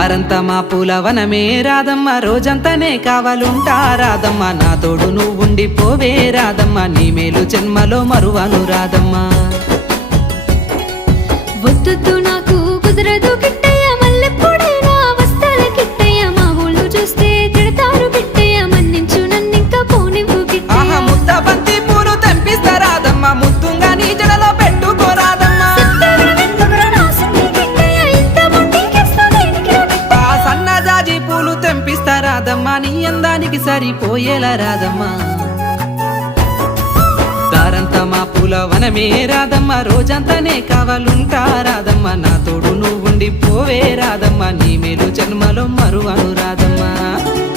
దారంతా మా పూలవనమే రాధమ్మ, రోజంతానే కావాలుంటా రాధమ్మ, నా తోడు నువ్వుండి పోవే రాధమ్మ, నీ మేలు జన్మలో మరువను రాధమ్మ. వద్దు నాకు కుదరదు కిట్టయ్య, మల్లెప్పుడైనా వస్తాల కిట్టయ్య, మా ఊళ్ళు చూస్తే తిడతారు కిట్టయ్య, మన్నించు నన్నింకా పోనివ్వు కిట్టయ్య. ముద్ద బంతి పూలు తెంపిస్తా రాధమ్మ, ముద్దుంగా నీ జడలో పెట్టుకో రాధమ్మ. సన్నజాజి పూలు తెంపిస్తా రాధమ్మ, నీ అందానికి సరిపోయేలా రాధమ్మ. దారంతా మా పూలవనమే రాధమ్మ, రోజంతానే కావాలుంటా రాధమ్మ, నా తోడు నువ్వుండి పోవే రాధమ్మ, నీ మేలు జన్మలో మరువను రాధమ్మ.